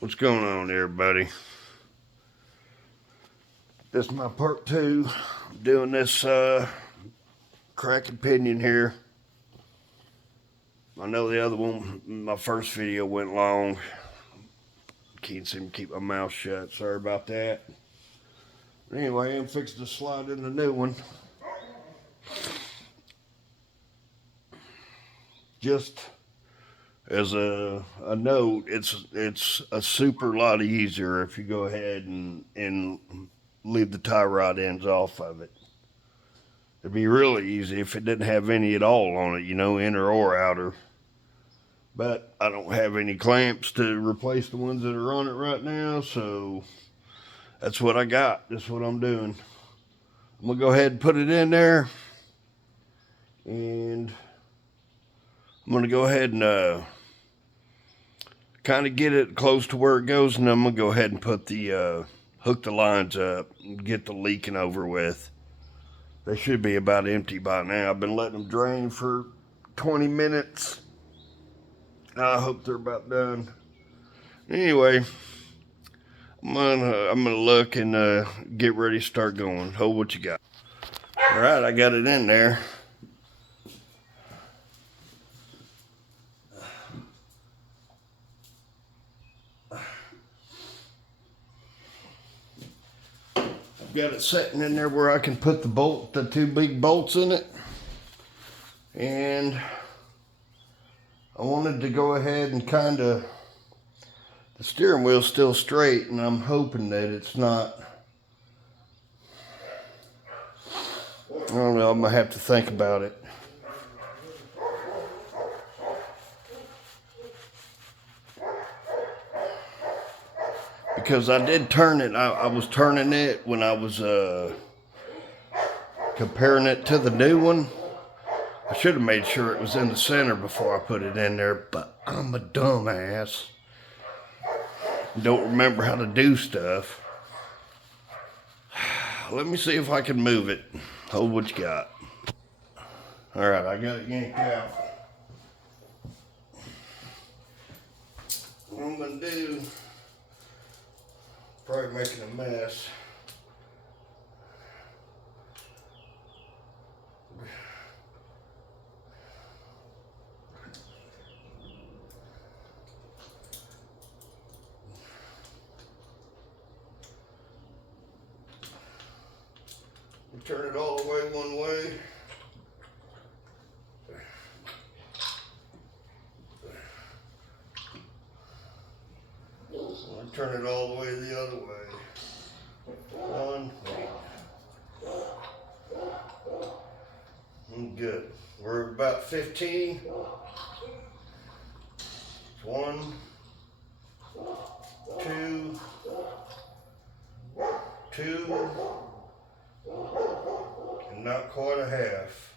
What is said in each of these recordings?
What's going on, everybody? This is my part 2. I'm doing this crack and pinion here. I know the other one, my first video went long. Can't seem to keep my mouth shut. Sorry about that. Anyway, I'm fixing to slide in the new one. Just as a note, it's a super lot easier if you go ahead and leave the tie rod ends off of it. It'd be really easy if it didn't have any at all on it, inner or outer. But I don't have any clamps to replace the ones that are on it right now, so that's what I got. That's what I'm doing. I'm gonna go ahead and put it in there, and I'm gonna go ahead and kind of get it close to where it goes, and I'm gonna go ahead and put the hook the lines up and get the leaking over with. They should be about empty by now. I've been letting them drain for 20 minutes. I hope they're about done. Anyway, I'm gonna look and get ready to start going. Hold what you got. All right, I got it in there. I've got it sitting in there where I can put the two big bolts in it, and I wanted to go ahead and the steering wheel's still straight, and I'm hoping that it's not. I don't know, I'm gonna have to think about it. Because I did turn it, I was turning it when I was comparing it to the new one. I should have made sure it was in the center before I put it in there, but I'm a dumbass. Don't remember how to do stuff. Let me see if I can move it. Hold what you got. All right, I got it yanked out. What I'm gonna do, probably making a mess. Turn it all the way one way. I'll turn it all the way the other way. One. Good. We're about 15. 1, 2, 2. And not quite a half.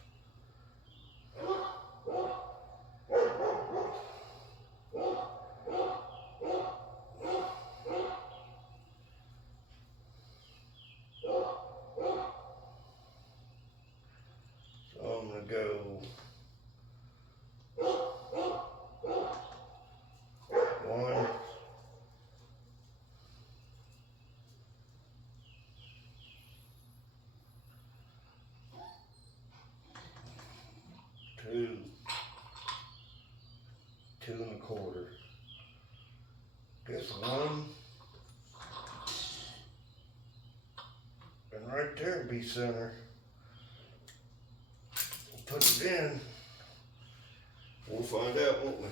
So I'm gonna go 1, 2, 2 1/4. Guess 1. And right there be center. We'll put it in. We'll find out, won't we?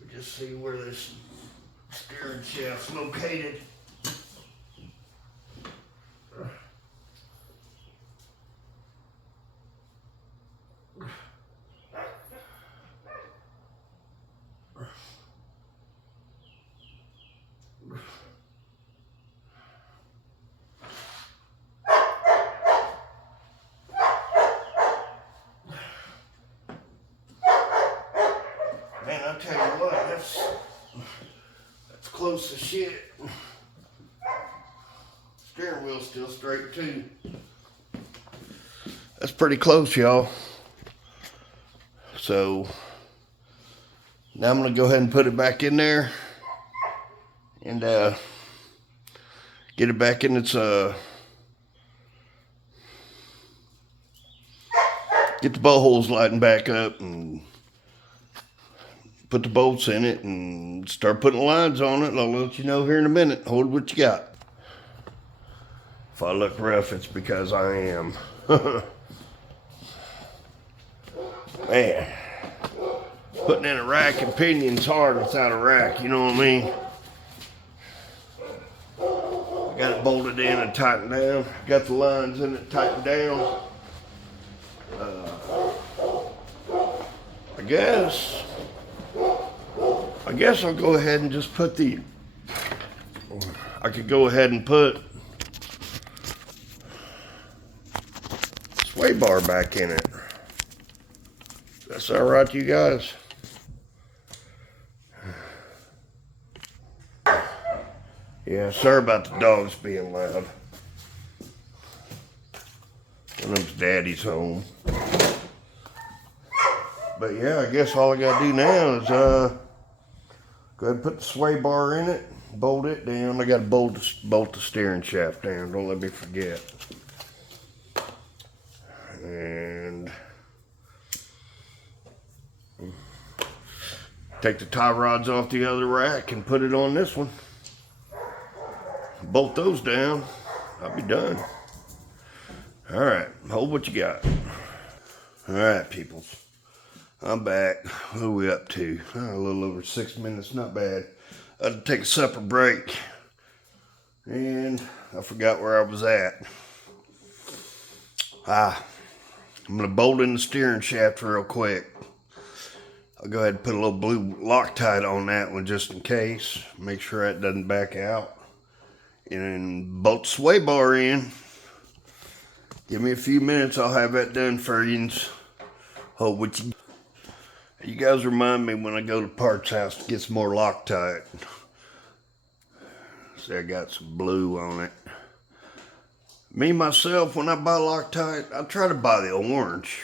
We just see where this steering shaft's located. Man, I tell you what, that's close to shit. Steering wheel's still straight too. That's pretty close, y'all. So Now I'm going to go ahead and put it back in there and get it back in its get the bolt holes lighting back up and put the bolts in it and start putting lines on it. I'll let you know here in a minute. Hold what you got. If I look rough, it's because I am. Man, putting in a rack and pinion's hard without a rack, you know what I mean? I got it bolted in and tightened down. Got the lines in it tightened down. I guess I'll go ahead and just put I could go ahead and put sway bar back in it. That's all right, you guys. Yeah, sorry about the dogs being loud. One of them's daddy's home. But yeah, I guess all I gotta do now is go ahead and put the sway bar in it, bolt it down. I gotta bolt the steering shaft down, don't let me forget. And take the tie rods off the other rack and put it on this one. Bolt those down, I'll be done. All right, hold what you got. All right, peoples. I'm back. What are we up to? A little over 6 minutes, not bad. I had to take a supper break. And I forgot where I was at. I'm gonna bolt in the steering shaft real quick. I'll go ahead and put a little blue Loctite on that one just in case. Make sure that doesn't back out. And then bolt the sway bar in. Give me a few minutes, I'll have that done for you. Hold what you guys remind me when I go to Parts House to get some more Loctite. See, I got some blue on it. Me, myself, when I buy Loctite, I try to buy the orange.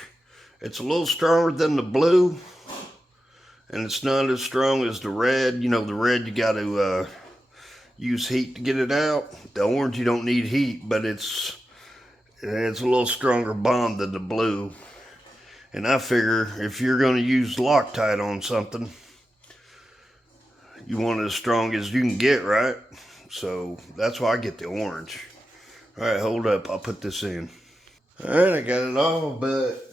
It's a little stronger than the blue, and it's not as strong as the red. You know, the red you got to use heat to get it out. The orange you don't need heat, but it's a little stronger bond than the blue. And I figure if you're going to use Loctite on something, you want it as strong as you can get, right? So that's why I get the orange. All right, hold up. I'll put this in. All right, I got it all, but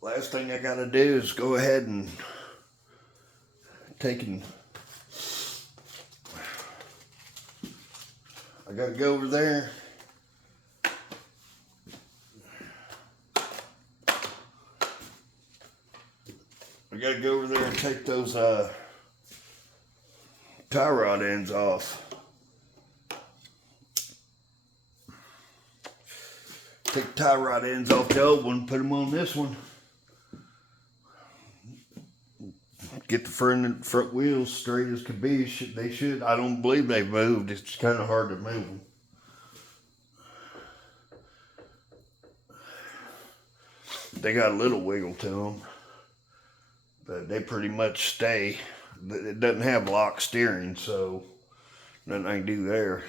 last thing I got to do is go ahead and I got to go over there. I got to go over there and take those tie rod ends off. Take the tie rod ends off the old one, put them on this one. Get the front wheels straight as could be. They should. I don't believe they've moved. It's kind of hard to move them. They got a little wiggle to them, but they pretty much stay. It doesn't have lock steering, so nothing I can do there.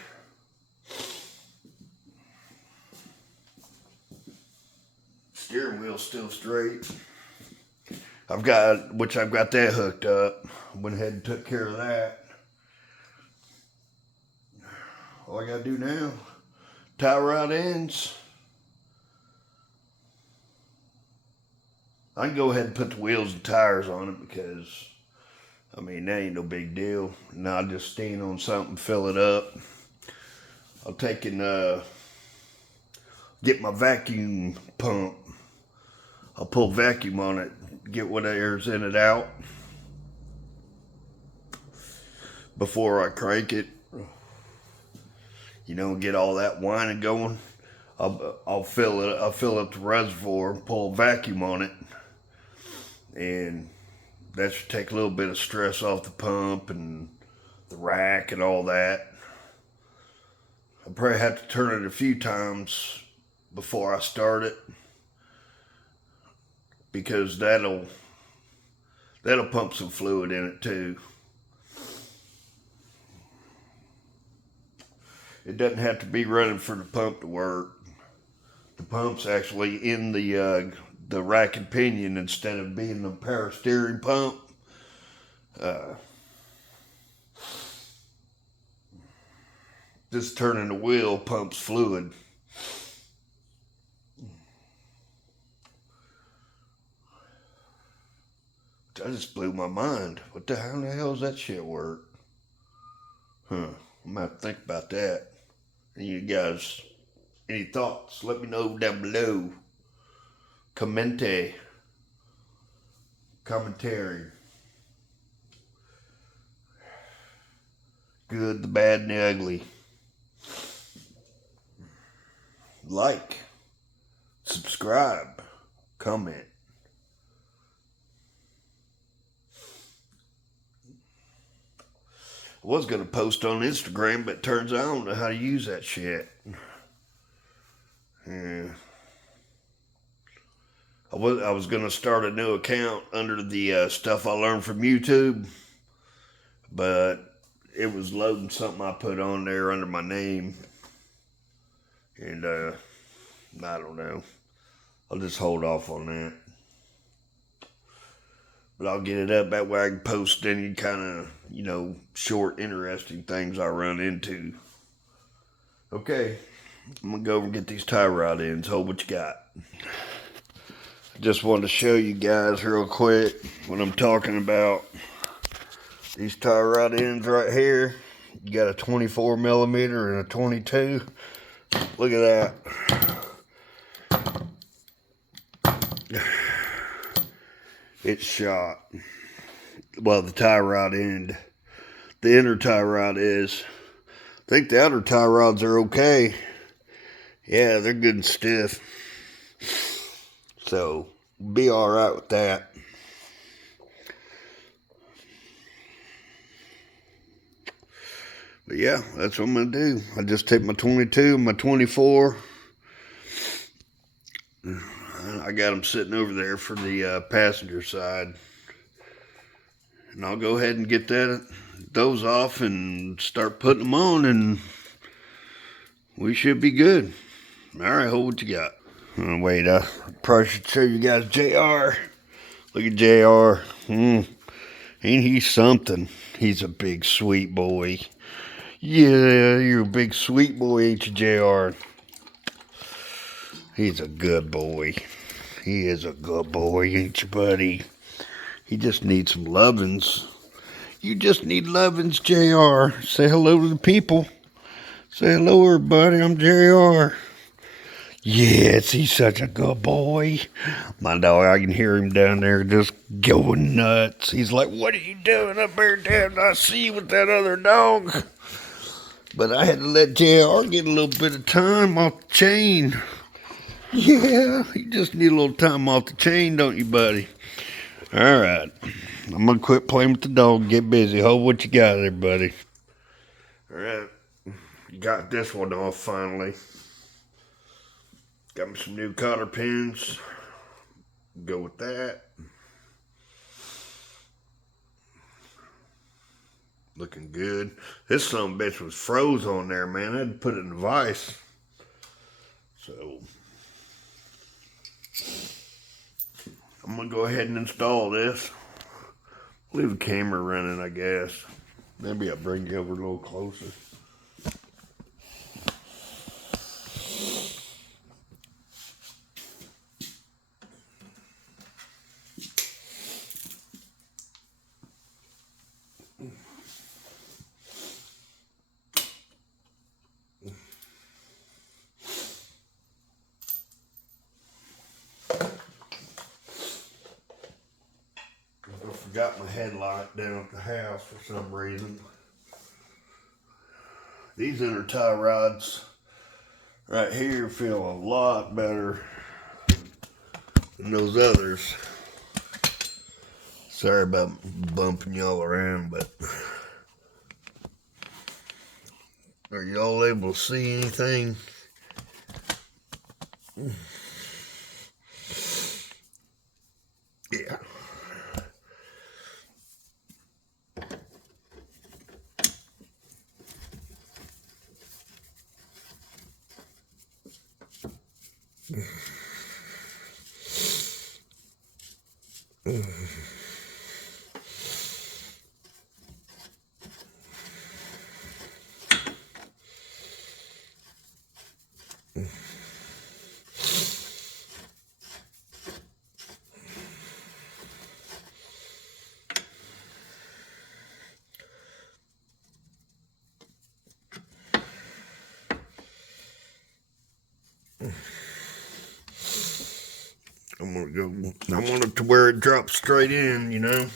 Steering wheel's still straight. I've got that hooked up. Went ahead and took care of that. All I gotta do now, tie rod ends. I can go ahead and put the wheels and tires on it because, I mean, that ain't no big deal. Now I'll just stand on something, fill it up. I'll take and get my vacuum pump. I'll pull vacuum on it, get whatever's in it out before I crank it. You know, get all that whining going. I'll fill up the reservoir, pull a vacuum on it, and that should take a little bit of stress off the pump and the rack and all that. I'll probably have to turn it a few times before I start it, because that'll That'll pump some fluid in it too. It doesn't have to be running for the pump to work. The pump's actually in the rack and pinion instead of being the power steering pump. Just turning the wheel pumps fluid. That just blew my mind. What the hell does that shit work? I'm gonna have to think about that. And you guys, any thoughts? Let me know down below. Commentary. Good, the bad, and the ugly. Like, subscribe, comment. I was going to post on Instagram, but it turns out I don't know how to use that shit. Yeah. I was going to start a new account under the stuff I learned from YouTube, but it was loading something I put on there under my name. And I don't know. I'll just hold off on that. But I'll get it up. That way I can post any kind of, short, interesting things I run into. Okay. I'm going to go over and get these tie rod ends. Hold what you got. I just wanted to show you guys real quick what I'm talking about. These tie rod ends right here. You got a 24 millimeter and a 22. Look at that. It's shot. Well, the tie rod end. The inner tie rod is. I think the outer tie rods are okay. Yeah, they're good and stiff. So, be alright with that. But yeah, that's what I'm going to do. I just take my 22 and my 24. I got them sitting over there for the passenger side. And I'll go ahead and get those off and start putting them on, and we should be good. Alright, hold what you got. Wait, I probably should show you guys JR. Look at JR. Ain't he something? He's a big sweet boy. Yeah, you're a big sweet boy, ain't you, JR? He's a good boy. He is a good boy, ain't you, buddy? He just needs some lovin's. You just need lovin's, JR. Say hello to the people. Say hello, everybody. I'm JR. Yes, he's such a good boy. My dog, I can hear him down there just going nuts. He's like, what are you doing up there, Dad? I see you with that other dog. But I had to let JR get a little bit of time off the chain. Yeah, you just need a little time off the chain, don't you, buddy? All right. I'm going to quit playing with the dog and get busy. Hold what you got there, buddy. All right. Got this one off finally. Got me some new cotter pins. Go with that. Looking good. This son of a bitch was froze on there, man. I had to put it in a vise. So I'm going to go ahead and install this. Leave the camera running, I guess. Maybe I'll bring you over a little closer. I forgot my headlight down at the house for some reason. These inner tie rods right here feel a lot better than those others. Sorry about bumping y'all around, but are y'all able to see anything? Yeah. I want it to where it drops straight in, you know.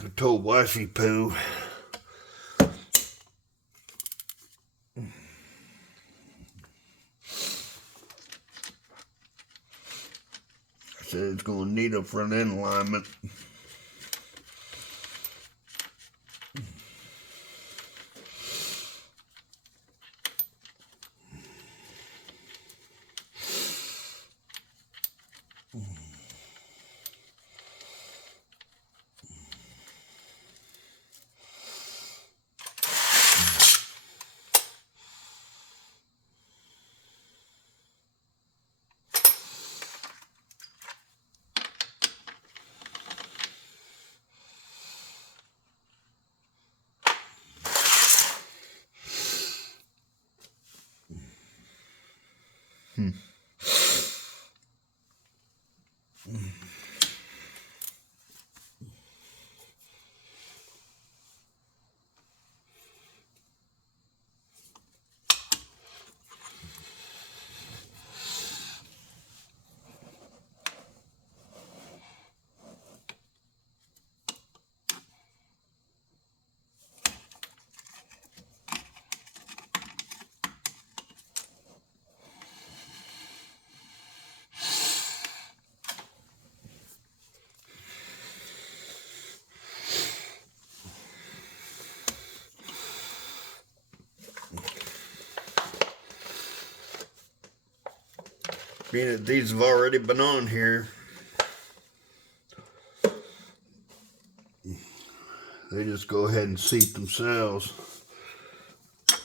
I told Wifey Pooh I said it's gonna need a front end alignment. Being that these have already been on here, they just go ahead and seat themselves. Of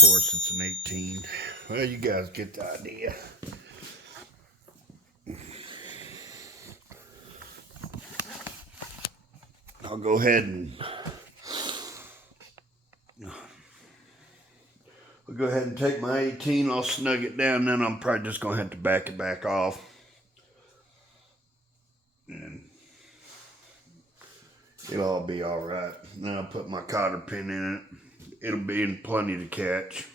course, it's an 18. Well, you guys get the idea. I'll go ahead and take my 18. I'll snug it down, then I'm probably just gonna have to back it back off. And it'll all be all right. Then I'll put my cotter pin in it. It'll be in plenty to catch.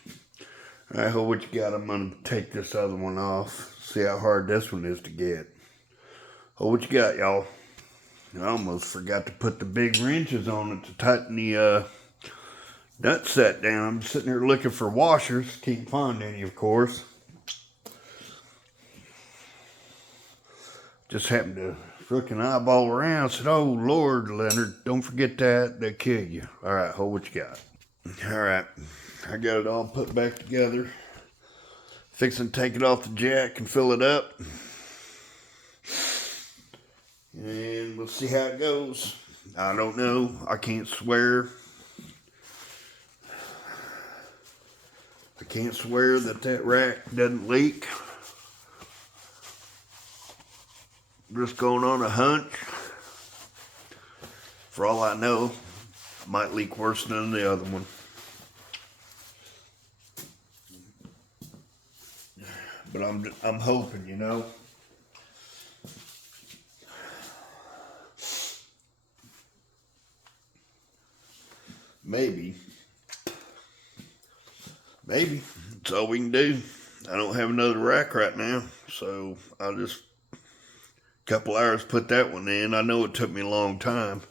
All right, what you got? I'm gonna take this other one off. See how hard this one is to get. What you got, y'all? I almost forgot to put the big wrenches on it to tighten the nut set down. I'm sitting here looking for washers. Can't find any, of course. Just happened to frickin' eyeball around. Said, "Oh Lord, Leonard, don't forget that. They'll kill you." All right, what you got? All right, I got it all put back together. Fixing to take it off the jack and fill it up. And we'll see how it goes. I don't know. I can't swear. I can't swear that rack doesn't leak. Just going on a hunch. For all I know, it might leak worse than the other one. But I'm hoping, you know. Maybe. Maybe. That's all we can do. I don't have another rack right now, so I'll just couple hours put that one in. I know it took me a long time.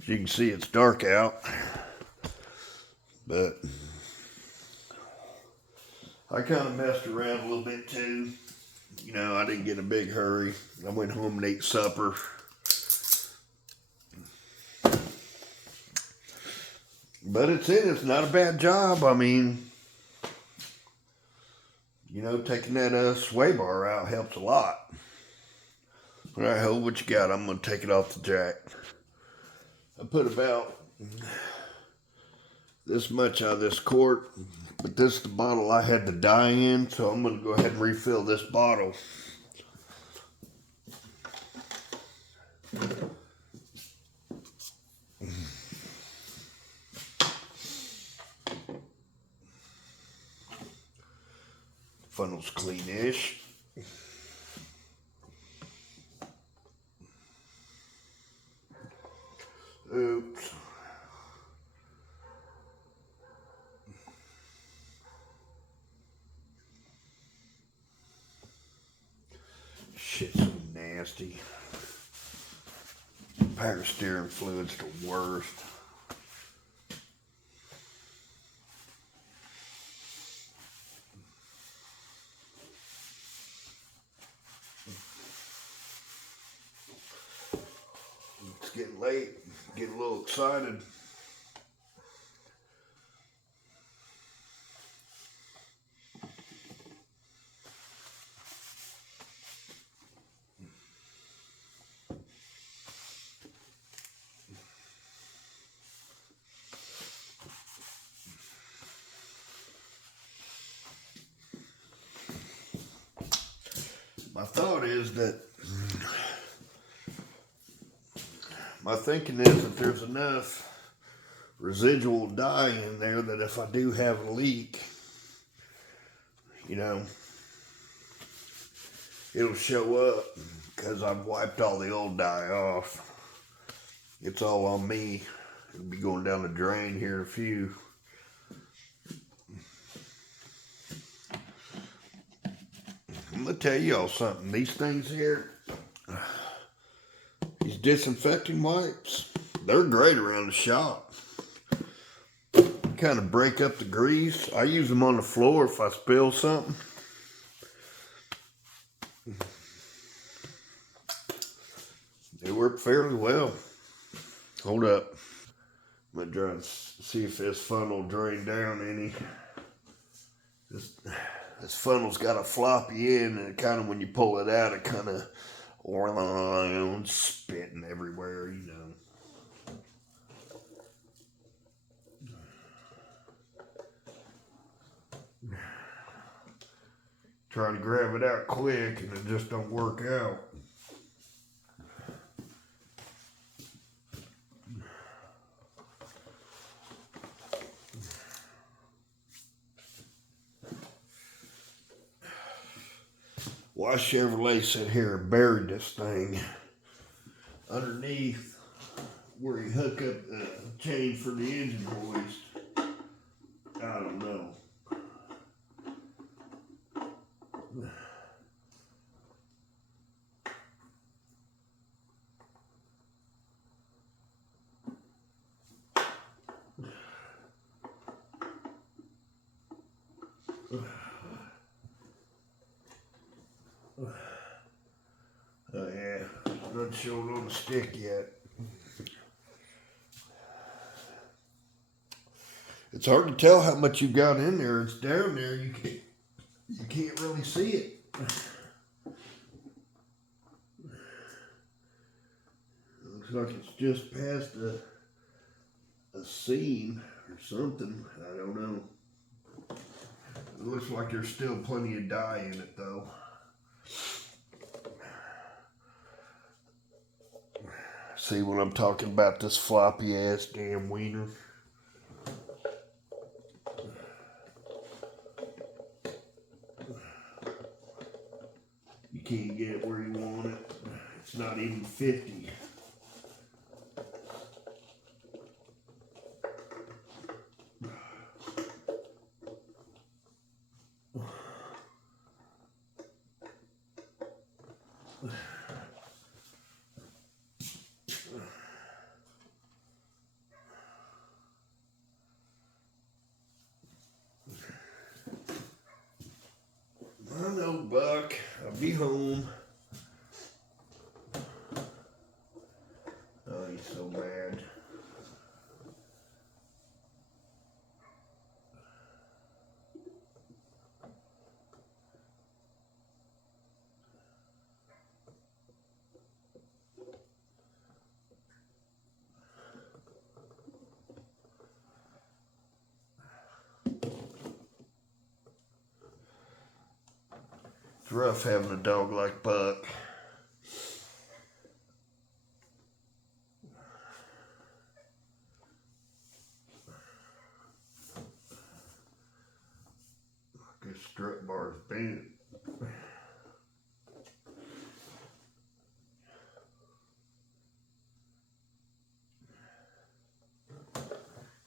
As you can see, it's dark out, but I kind of messed around a little bit too. You know, I didn't get in a big hurry. I went home and ate supper. But it's not a bad job. I mean, you know, taking that sway bar out helps a lot. All right, Ho, what you got? I'm going to take it off the jack. I put about this much out of this quart, but this is the bottle I had the dye in, so I'm going to go ahead and refill this bottle. Funnel's cleanish. Oops. Shit's so nasty. Power steering fluid's the worst. It's getting late. Getting a little excited. My thought is that, my thinking is that there's enough residual dye in there that if I do have a leak, you know, it'll show up because I've wiped all the old dye off. It's all on me. It'll be going down the drain here in a few. I'm gonna tell y'all something. These things here, these disinfecting wipes, they're great around the shop. Kind of break up the grease. I use them on the floor if I spill something. They work fairly well. Hold up. I'm gonna try and see if this funnel drained down any. This funnel's got a floppy end, and it kind of, when you pull it out, it kind of spitting everywhere, you know. Try to grab it out quick, and it just don't work out. Why Chevrolet sat here and buried this thing underneath where you hook up the chain for the engine hoist? I don't know. Oh yeah, not showing on the stick yet. It's hard to tell how much you've got in there. It's down there. You can't really see it. Looks like it's just past a seam or something. I don't know. It looks like there's still plenty of dye in it though. See what I'm talking about, this floppy ass damn wiener. You can't get it where you want it. It's not even 50. I know, Buck. I'll be home. Oh, he's so mad. It's rough having a dog like Buck. This strut bar's bent.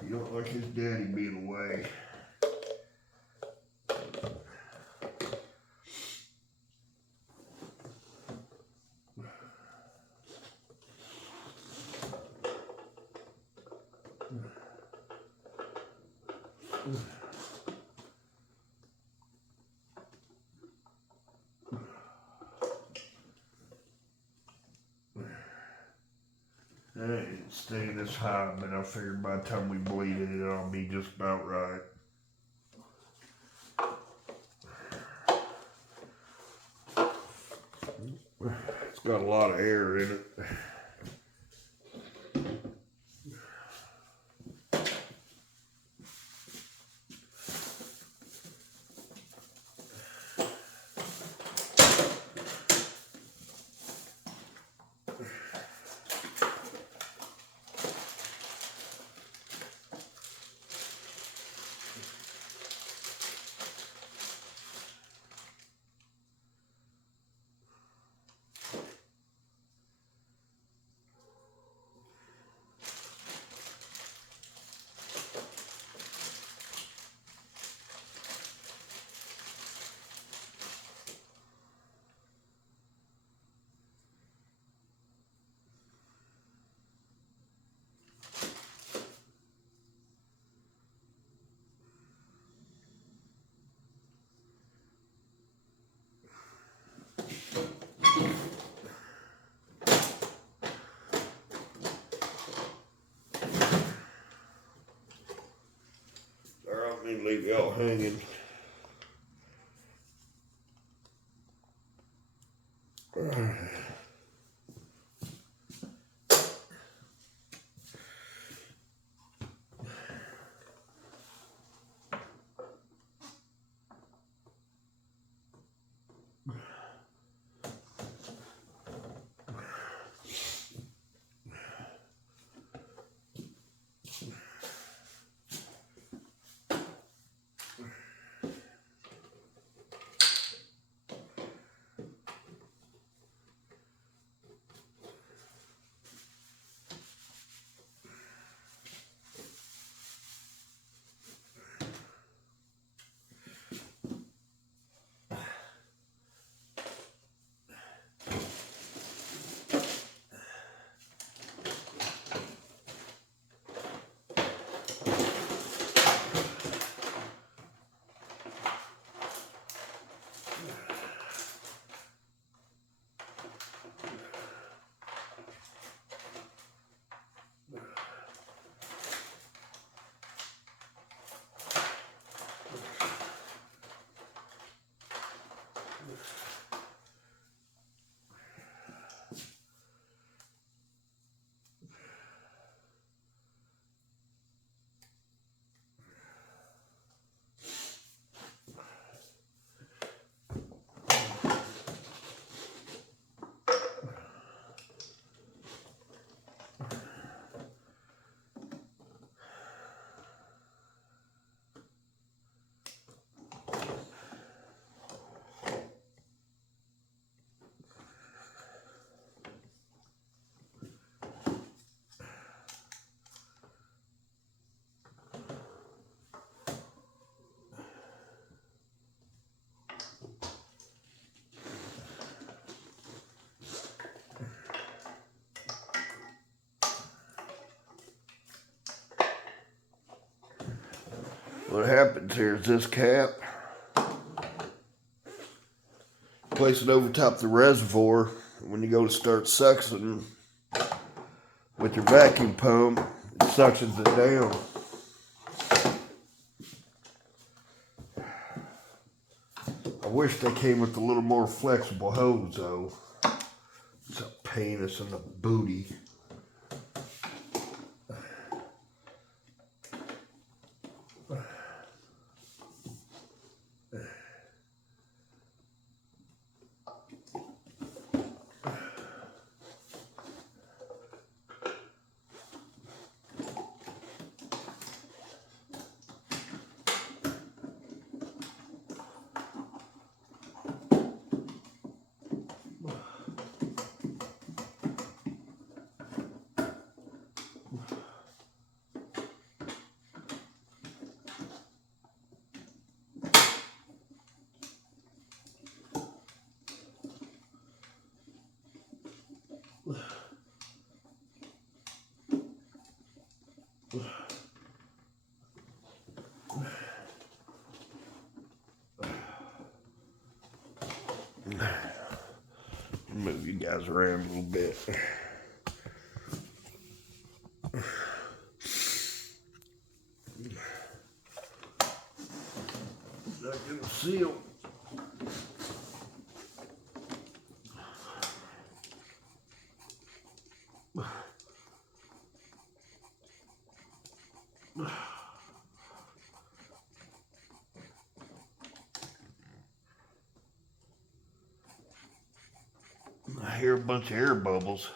He don't like his daddy being away. I ain't staying this high, but I figured by the time we bleed it, it'll be just about right. It's got a lot of air in it. Let me leave y'all hanging. What happens here is this cap, place it over top the reservoir. When you go to start suctioning with your vacuum pump, it suctions it down. I wish they came with a little more flexible hose though. It's a pain us in the booty. Move you guys around a little bit. Not gonna seal. I hear a bunch of air bubbles.